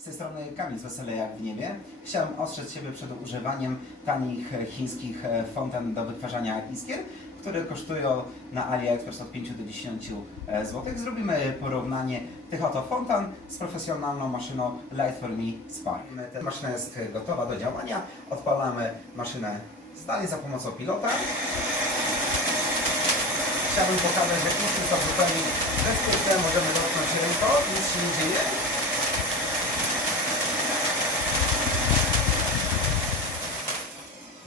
Z tej strony Kamil z Wesele jak w niebie. Chciałem ostrzec siebie przed używaniem tanich e, chińskich e, fontan do wytwarzania iskier, które kosztują na AliExpress od 5 do 10 zł. Zrobimy porównanie tych oto fontan z profesjonalną maszyną Light for Me Spark. Maszyna jest gotowa do działania. Odpalamy maszynę zdalnie za pomocą pilota. Chciałbym pokazać, że kuchni są zupełnie bezpieczne, możemy dotknąć ręką, nic się nie dzieje.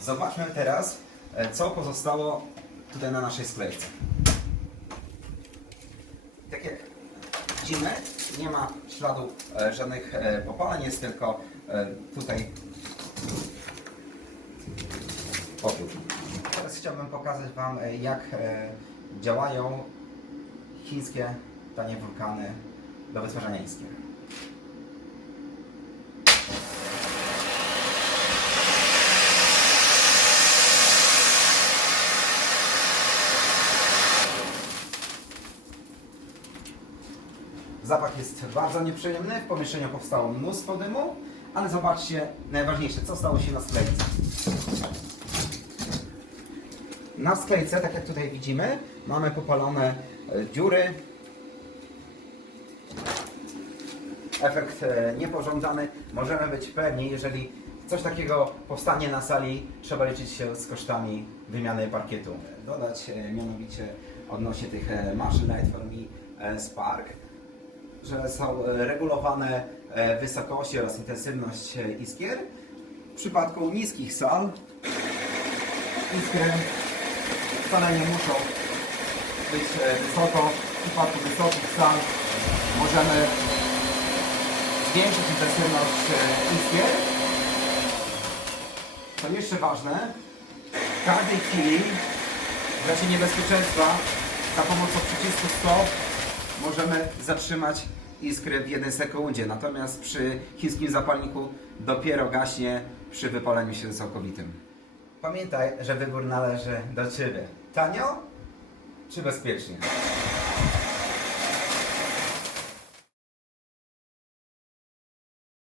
Zobaczmy teraz, e, co pozostało tutaj na naszej sklejce. Tak jak widzimy, nie ma śladu e, żadnych e, popaleń, jest tylko tutaj popiół. Teraz chciałbym pokazać Wam, jak działają chińskie tanie wulkany do wytwarzania iskier. Zapach jest bardzo nieprzyjemny, w pomieszczeniu powstało mnóstwo dymu, ale zobaczcie najważniejsze, co stało się na sklejce. Na sklejce, tak jak tutaj widzimy, mamy popalone e, dziury. Efekt e, niepożądany. Możemy być pewni, jeżeli coś takiego powstanie na sali, trzeba liczyć się z kosztami wymiany parkietu. Dodać e, mianowicie odnośnie tych maszyn Light for Me e, Spark, że są e, regulowane e, wysokości oraz intensywność e, iskier. W przypadku niskich sal iskry wcale nie muszą być wysoko. W przypadku wysokich sal możemy zwiększyć intensywność iskier. Co jeszcze ważne, w każdej chwili w razie niebezpieczeństwa za pomocą przycisku stop możemy zatrzymać iskrę w jednej sekundzie. Natomiast przy chińskim zapalniku dopiero gaśnie przy wypaleniu się całkowitym. Pamiętaj, że wybór należy do Ciebie. Tanio czy bezpiecznie?